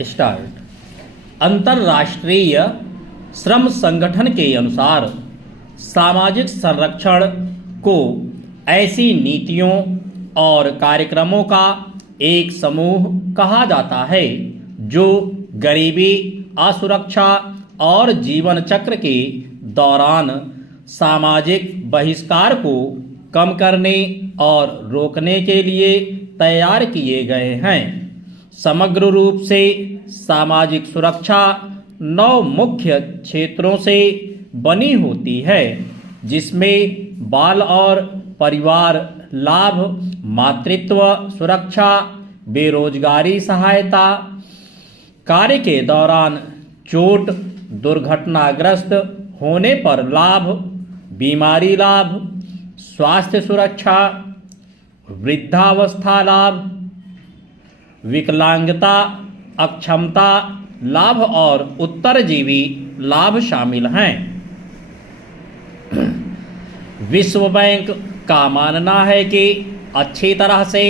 Start. अंतर्राष्ट्रीय श्रम संगठन के अनुसार सामाजिक संरक्षण को ऐसी नीतियों और कार्यक्रमों का एक समूह कहा जाता है जो गरीबी, असुरक्षा और जीवन चक्र के दौरान सामाजिक बहिष्कार को कम करने और रोकने के लिए तैयार किए गए हैं। समग्र रूप से सामाजिक सुरक्षा 9 मुख्य क्षेत्रों से बनी होती है, जिसमें बाल और परिवार लाभ, मातृत्व सुरक्षा, बेरोजगारी सहायता, कार्य के दौरान चोट, दुर्घटनाग्रस्त होने पर लाभ, बीमारी लाभ, स्वास्थ्य सुरक्षा, वृद्धावस्था लाभ, विकलांगता, अक्षमता लाभ और उत्तरजीवी लाभ शामिल हैं। विश्व बैंक का मानना है कि अच्छी तरह से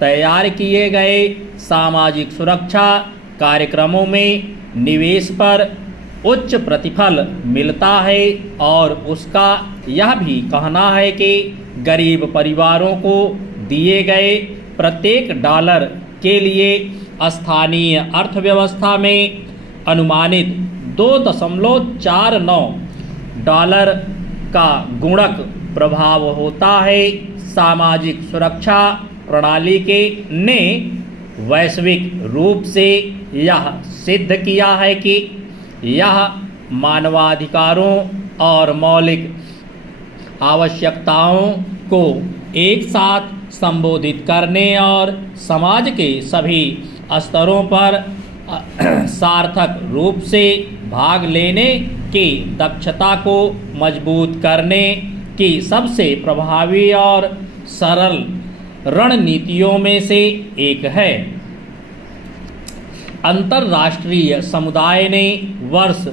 तैयार किए गए सामाजिक सुरक्षा कार्यक्रमों में निवेश पर उच्च प्रतिफल मिलता है और उसका यह भी कहना है कि गरीब परिवारों को दिए गए प्रत्येक डॉलर के लिए स्थानीय अर्थव्यवस्था में अनुमानित 2.49 डॉलर का गुणक प्रभाव होता है। सामाजिक सुरक्षा प्रणाली के ने वैश्विक रूप से यह सिद्ध किया है कि यह मानवाधिकारों और मौलिक आवश्यकताओं को एक साथ संबोधित करने और समाज के सभी स्तरों पर सार्थक रूप से भाग लेने की दक्षता को मजबूत करने की सबसे प्रभावी और सरल रणनीतियों में से एक है। अंतर्राष्ट्रीय समुदाय ने वर्ष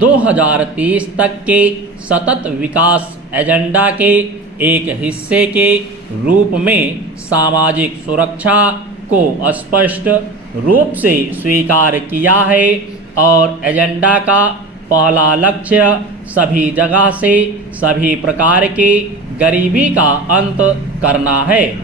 2030 तक के सतत विकास एजेंडा के एक हिस्से के रूप में सामाजिक सुरक्षा को स्पष्ट रूप से स्वीकार किया है और एजेंडा का पहला लक्ष्य सभी जगह से सभी प्रकार की गरीबी का अंत करना है,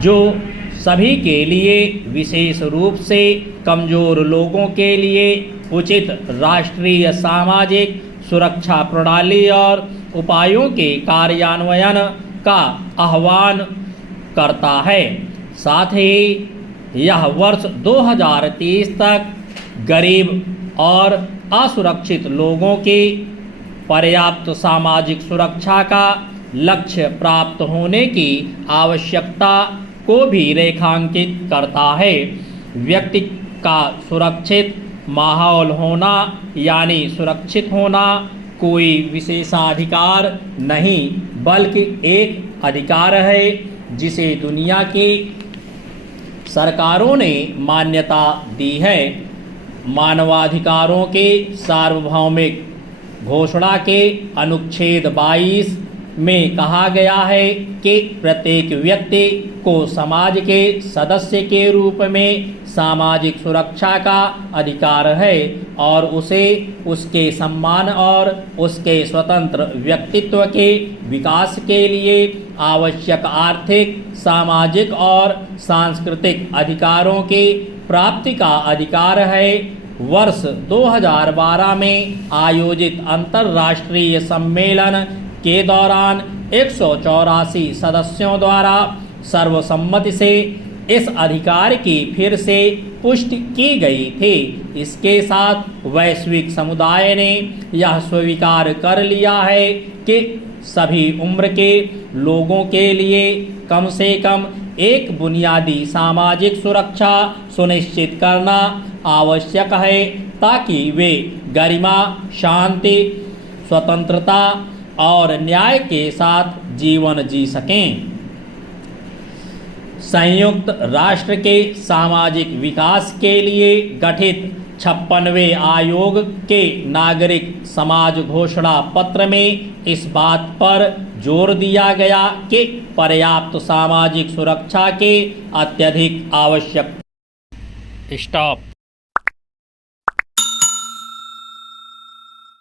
जो सभी के लिए विशेष रूप से कमजोर लोगों के लिए उचित राष्ट्रीय सामाजिक सुरक्षा प्रणाली और उपायों के कार्यान्वयन का आह्वान करता है। साथ ही यह वर्ष 2030 तक गरीब और असुरक्षित लोगों की पर्याप्त सामाजिक सुरक्षा का लक्ष्य प्राप्त होने की आवश्यकता को भी रेखांकित करता है। व्यक्ति का सुरक्षित माहौल होना यानी सुरक्षित होना कोई विशेषाधिकार नहीं बल्कि एक अधिकार है जिसे दुनिया की सरकारों ने मान्यता दी है। मानवाधिकारों के सार्वभौमिक घोषणा के अनुच्छेद 22 में कहा गया है कि प्रत्येक व्यक्ति को समाज के सदस्य के रूप में सामाजिक सुरक्षा का अधिकार है और उसे उसके सम्मान और उसके स्वतंत्र व्यक्तित्व के विकास के लिए आवश्यक आर्थिक, सामाजिक और सांस्कृतिक अधिकारों की प्राप्ति का अधिकार है। वर्ष 2012 में आयोजित अंतर्राष्ट्रीय सम्मेलन के दौरान 184 सदस्यों द्वारा सर्वसम्मति से इस अधिकार की फिर से पुष्टि की गई थी। इसके साथ वैश्विक समुदाय ने यह स्वीकार कर लिया है कि सभी उम्र के लोगों के लिए कम से कम एक बुनियादी सामाजिक सुरक्षा सुनिश्चित करना आवश्यक है ताकि वे गरिमा, शांति, स्वतंत्रता और न्याय के साथ जीवन जी सकें। संयुक्त राष्ट्र के सामाजिक विकास के लिए गठित 56वें आयोग के नागरिक समाज घोषणा पत्र में इस बात पर जोर दिया गया कि पर्याप्त सामाजिक सुरक्षा के अत्यधिक आवश्यक। स्टॉप।